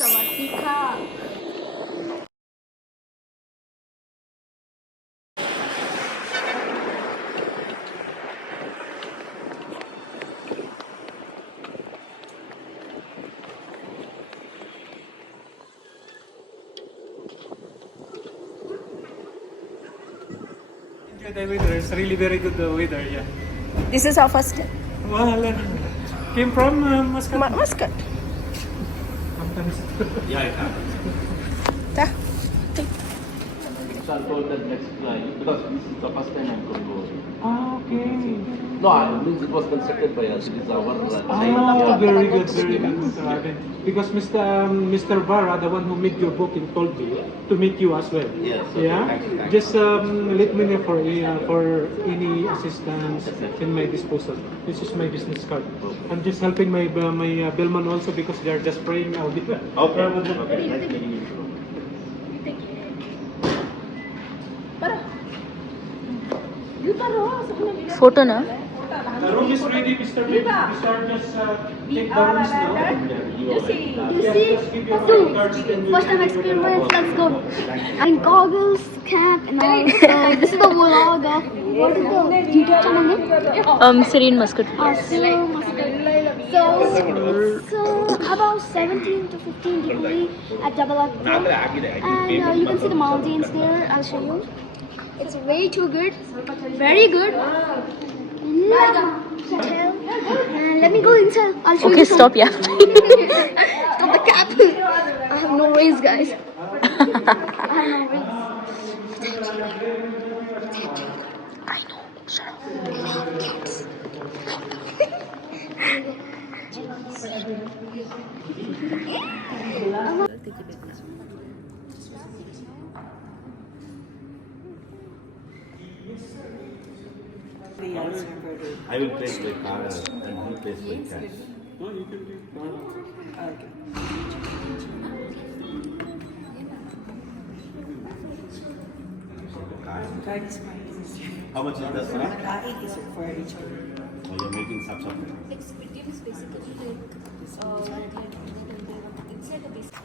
Sawadika. Enjoy the weather. It's really very good weather. Yeah. This is our first day. Well, came from Muscat. Muscat. Yeah, it happened. Ta. So I told that let's fly because this is the first time I'm going to go. Ah, okay. No, I mean it was constructed by us. It is our Oh, very good, Mr. Arvin. Because Mr. Vara, the one who made your booking, told me to meet you as well. Yes. Okay, Yeah. thank you. Just let me know for any assistance in my disposal. This is my business card. I'm just helping my bellman also because they are just praying out there. Okay. Okay. Nice meeting you. Photo na? The room is ready, Mr. Lee. Mr. Just take the rooms now. You see? First time experiment, let's go. And goggles, cap, and all. So this is the vlog of what is the YouTube channel name? Serene Muscat. So it's about 17 to 15 degree at Jabalak. And you can see the mountains there. I'll show you. It's way too good. Very good. And let me go inside. I'll show you. Okay, stop, yeah. Stop the cap. I have no race, guys. I have no race. I know. Shut up. I will place my car and he plays my cash. Card is fine. How much is that, sir? 8 is for each other. Oh, you're making subs. Executive is basically like inside the basic.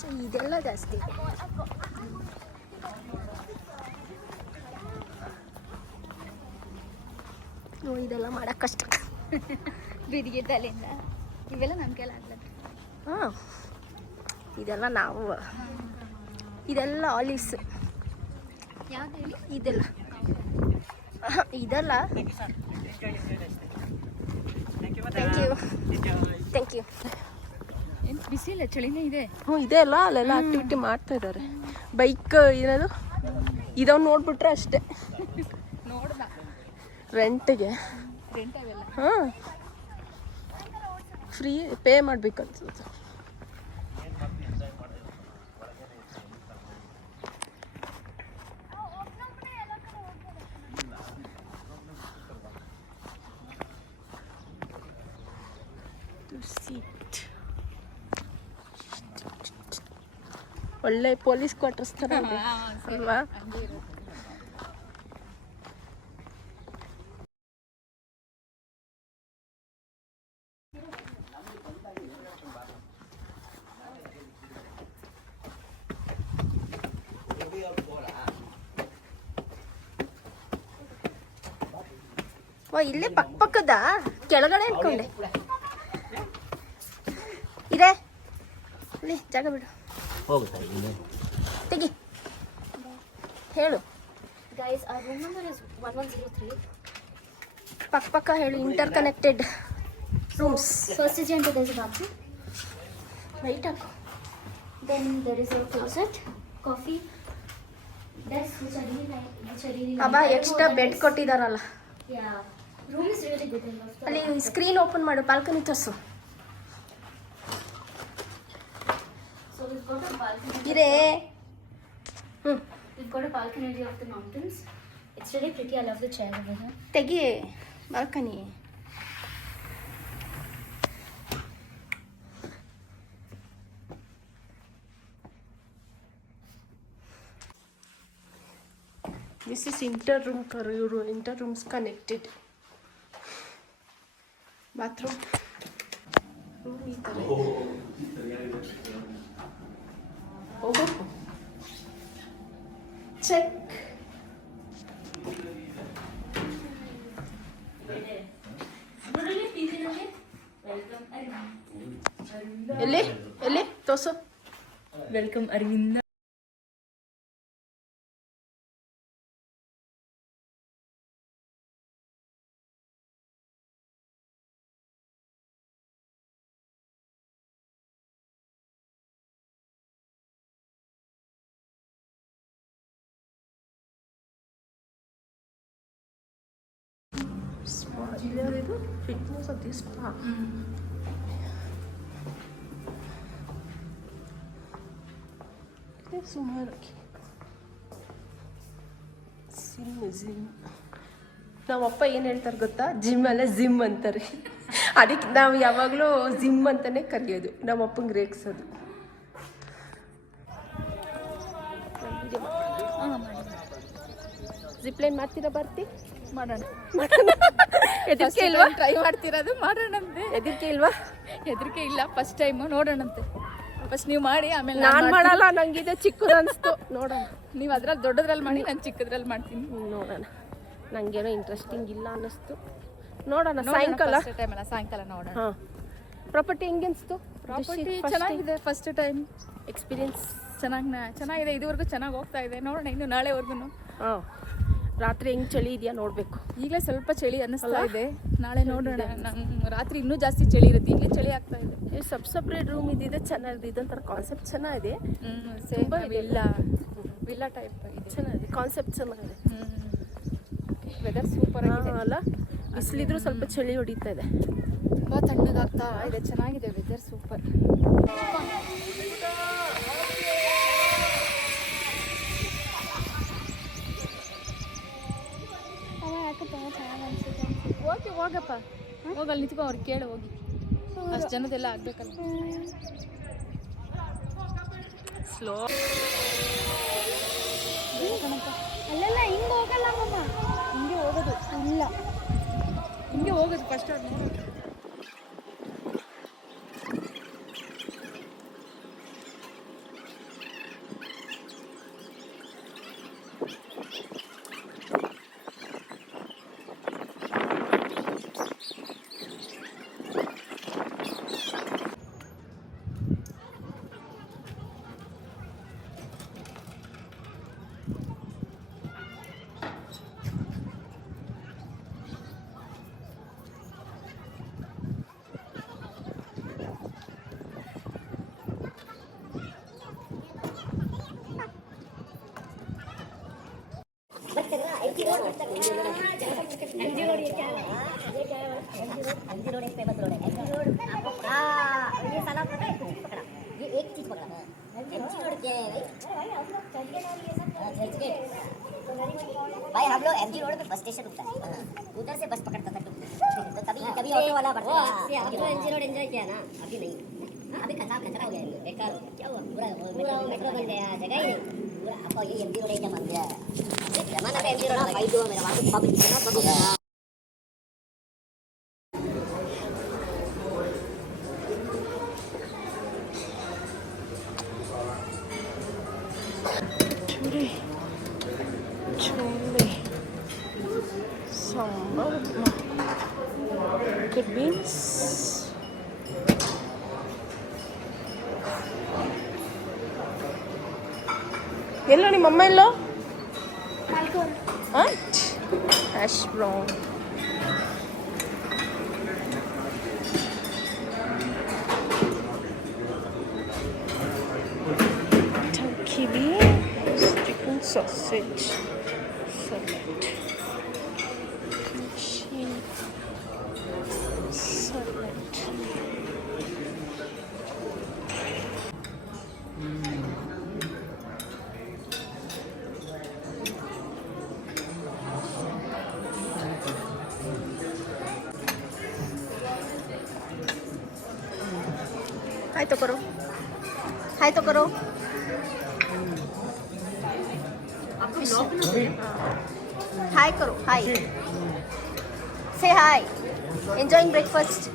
So ಇದೆಲ್ಲ ಜಾಸ್ತಿ ಇದೆಲ್ಲ ಮಾಡಕ್ ಕಷ್ಟ ಬಿದಿಗೆ ತಲೆಯಿಂದ ಇವೆಲ್ಲ ನಮ್ಮ ಕೈಲಿ ಆಗ್ಲತ್ತ. ಹಾಂ ಇದೆಲ್ಲ ನಾವು ಇದೆಲ್ಲ ಆಲಿವ್ಸ್ ಯಾವ್ದು ಹೇಳಿ? ಇದೆಲ್ಲ ಇದೆಲ್ಲ ಥ್ಯಾಂಕ್ ಯು ಏನು ಬಿಸಿ ಇಲ್ಲ ಚಳಿನೇ ಇದೆ. ಹ್ಞೂ ಇದೆ ಅಲ್ಲ ಅಲ್ಲೆಲ್ಲ ಆಕ್ಟಿವಿಟಿ ಮಾಡ್ತಾ ಇದ್ದಾರೆ. ಬೈಕ್ ಏನದು ಇದವ್ ನೋಡ್ಬಿಟ್ರೆ ಅಷ್ಟೇ ನೋಡ್ದ ರೆಂಟಿಗೆ. ರೆಂಟ್ ಅವೆಲ್ಲ ಹಾಂ ಫ್ರೀ ಪೇ ಮಾಡ್ಬೇಕನ್ಸುತ್ತೆ. ಒಳ್ಳೆ ಪೊಲೀಸ್ ಕ್ವಾರ್ಟರ್ಸ್ ಥರ ಇದೆ ಅಲ್ವಾ? ಇಲ್ಲೇ ಪಕ್ಕದ ಕೆಳಗಡೆ ಅನ್ಕೊಂಡೆ ಇದೆ ಇಲ್ಲಿ ಜಾಗ ಬಿಡು ತೆಗಿ ಹೇಳು. Guys, our room number is 1103. ಪಕ್ಕ ಹೇಳು. Inter connected rooms. First is enter, there's a bathroom. Right ಹಾಕು. Then there is a closet, coffee, desk which I really like. ಅಬ್ಬಾ ಎಕ್ಸ್ಟ್ರಾ ಬೆಡ್ ಕೊಟ್ಟಿದಾರಲ್ಲ. Yeah, room is really good. I love that. ಅಲ್ಲಿ screen open ಮಾಡು, balcony ತೋರಿಸು. we've got a balcony. ಇರೇ We've got a balcony view of the mountains. It's really pretty. I love the chair over here. ತೆಗಿ balcony. This is inter-room, inter-rooms connected. Bathroom. Room ಈ ಥರ ಇದೆ. ಹೋಗ್ಬೇಕು. Check. ಎಲ್ಲಿ ಎಲ್ಲಿ ತೋರ್ಸು. ವೆಲ್ಕಮ್ ಅರವಿಂದ. ಇದು ಫಿಟ್ನೆಸ್ ಆಫ್ ದಿಸ್ ಸ್ಪಾ. ಸುಮಾರು ಜಿಮ್ ನಮ್ಮಪ್ಪ ಏನು ಹೇಳ್ತಾರೆ ಗೊತ್ತಾ, ಜಿಮ್ ಅಲ್ಲ ಜಿಮ್ ಅಂತಾರೆ. ಅದಕ್ಕೆ ನಾವು ಯಾವಾಗಲೂ ಜಿಮ್ ಅಂತಲೇ ಕರೆಯೋದು, ನಮ್ಮಪ್ಪಂಗೆ ರೇಗಿಸೋದು. ಜಿಪ್ಲೈನ್ ಮಾಡ್ತೀರಾ? ಬರ್ತಿ ಮಾಡೋಣ. ಹೆದರಿಕೆ ಇಲ್ವಾ? ಟ್ರೈ ಮಾಡ್ತಿರೋದು ಮಾಡೋಣಂತೆ. ಹೆದರಿಕೆ ಇಲ್ವಾ? ಹೆದರಿಕೆ ಇಲ್ಲ, ಫಸ್ಟ್ ಟೈಮು ನೋಡೋಣಂತೆ. ಫಸ್ಟ್ ನೀವು ಮಾಡಿ, ಆಮೇಲೆ ನಾನು ಮಾಡಲ್ಲ, ನಂಗಿದೆ ಚಿಕ್ಕದು ಅನಿಸ್ತು. ನೋಡೋಣ. ನೀವು ಅದ್ರಲ್ಲಿ ದೊಡ್ಡದ್ರಲ್ಲಿ ಮಾಡಿ, ನಾನು ಚಿಕ್ಕದ್ರಲ್ಲಿ ಮಾಡ್ತೀನಿ. ನೋಡೋಣ. ನನಗೇನೋ ಇಂಟ್ರೆಸ್ಟಿಂಗ್ ಇಲ್ಲ ಅನ್ನಿಸ್ತು. ನೋಡೋಣ ಸಾಯಂಕಾಲ. ಟೈಮ್ ಅಲ್ಲ, ಸಾಯಂಕಾಲ ನೋಡೋಣ. ಹಾಂ. ಪ್ರಾಪರ್ಟಿ ಹೆಂಗೆ ಅನಿಸ್ತು? ಪ್ರಾಪರ್ಟಿ ಚೆನ್ನಾಗಿದೆ. ಫಸ್ಟ್ ಟೈಮ್ ಎಕ್ಸ್ಪೀರಿಯನ್ಸ್ ಚೆನ್ನಾಗಿದೆ. ಇದುವರೆಗೂ ಚೆನ್ನಾಗಿ ಹೋಗ್ತಾ ಇದೆ. ನೋಡೋಣ ಇನ್ನು ನಾಳೆವರೆಗೂ. ಹಾಂ. ರಾತ್ರಿ ಹೆಂಗೆ ಚಳಿ ಇದೆಯಾ ನೋಡಬೇಕು. ಈಗಲೇ ಸ್ವಲ್ಪ ಚಳಿ ಅನ್ನಿಸ್ತಾ ಇದೆ. ನಾಳೆ ನೋಡೋಣ. ನಮ್ಮ ರಾತ್ರಿ ಇನ್ನೂ ಜಾಸ್ತಿ ಚಳಿ ಇರುತ್ತೆ. ಈಗಲೇ ಚಳಿ ಆಗ್ತಾ ಇದೆ. ಸಪ್ರೇಟ್ ರೂಮ್ ಇದ್ದಿದೆ ಚೆನ್ನಾಗಿದೆ. ಇದೊಂಥರ ಕಾನ್ಸೆಪ್ಟ್ ಚೆನ್ನಾಗಿದೆ. ಸೇಮ್ ವಿಲ್ಲಾ ಟೈಪ್ ಇದೆ. ಚೆನ್ನಾಗಿದೆ ಕಾನ್ಸೆಪ್ಟ್, ಚೆನ್ನಾಗಿದೆ. ವೆದರ್ ಸೂಪರ್ ಆಗಿದೆ ಅಲ್ಲ? ಬಿಸಿಲಿದ್ರು ಸ್ವಲ್ಪ ಚಳಿ ಹೊಡಿತಾ ಇದೆ. ತುಂಬ ತಣ್ಣಗಾಗ್ತಾ ಇದೆ. ಚೆನ್ನಾಗಿದೆ ವೆದರ್, ಸೂಪರ್. ಓಕೆ, ಹೋಗಪ್ಪ, ಹೋಗಲ್ಲಿ ನಿಂತ್ಕೊ, ಅವ್ರಿಗೆ ಕೇಳು ಹೋಗಿ. ಅಷ್ಟು ಜನದೆಲ್ಲ ಆಗ್ಬೇಕಲ್ಲ. ಸ್ಲೋ. ಅಲ್ಲೆಲ್ಲ ಹಿಂಗೆ ಹೋಗಲ್ಲ ಮಮ್ಮ. ಹಿಂಗೆ ಹೋಗೋದು. ಇಲ್ಲ, ಹಿಂಗೆ ಹೋಗೋದು ಫಸ್ಟ್ ಅವ್ರು ನೋಡೋದು. MG रोड एक फेमस रोड है। MG रोड आपको ये साला पता है, पकड़ा ये एक चीज पकड़ा। MG रोड क्या है भाई? अरे भाई हम लोग चर्चगेट और ये सब चर्चगेट भाई, हम लोग MG रोड पे बस स्टेशन रुकता है, उधर से बस पकड़ता था। तो कभी कभी ऑटो वाला बढ़ता है। हम तो MG रोड एंजॉय किया ना, अभी नहीं। अभी खराब खतरा हो गया, बेकार हो गया। क्या हुआ? पूरा मेट्रो बन गया, जगह ही नहीं पूरा। आपको ये MG रोड क्या बन गया जमाना पे। MG रोड भाई जो मेरा वहाँ पब कितना पब होगा। Chole sambar good beans. ಎಲ್ಲೋ ನಿಮ್ಮ ಅಮ್ಮ ಎಲ್ಲೋ? Hash brown. turkey beans, chicken sausage, salad, cheese, salad. ಆಯ್ತು ಕರೋ ಆಯ್ತು ಕರೋ ಹಾಯ್ ಕರೋ hi say hi enjoying breakfast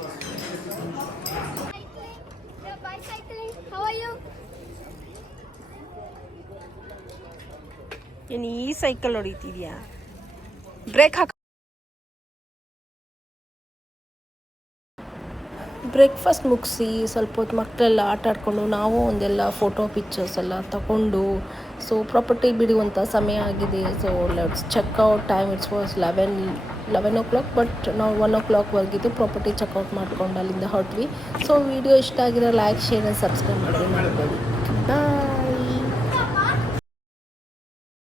Bicycling. How are you? ನೀನು ಈ ಸೈಕಲ್ ಹೊಡಿತಿದ್ಯಾ ಬ್ರೇಕ್ ಹಾಕ ಬ್ರೇಕ್ಫಾಸ್ಟ್ ಮುಗಿಸಿ ಸ್ವಲ್ಪ ಹೊತ್ತು ಮಕ್ಕಳೆಲ್ಲ ಆಟ ಆಡ್ಕೊಂಡು ನಾವು ಒಂದೆಲ್ಲ ಫೋಟೋ ಪಿಕ್ಚರ್ಸ್ ಎಲ್ಲ ತಗೊಂಡು ಸೊ ಪ್ರಾಪರ್ಟಿ ಬಿಡುವಂಥ ಸಮಯ ಆಗಿದೆ so let's checkout time it's was 11 o'clock but ನಾವು 1 o'clockವರೆಗಿದ್ದು ಪ್ರಾಪರ್ಟಿ ಚೆಕ್ಔಟ್ ಮಾಡ್ಕೊಂಡು ಅಲ್ಲಿಂದ ಹೊರಟ್ವಿ ಸೊ ವಿಡಿಯೋ ಇಷ್ಟ ಆಗಿರೋ ಲೈಕ್ ಶೇರ್ ಆ್ಯಂಡ್ ಸಬ್ಸ್ಕ್ರೈಬ್ ಮಾಡಿ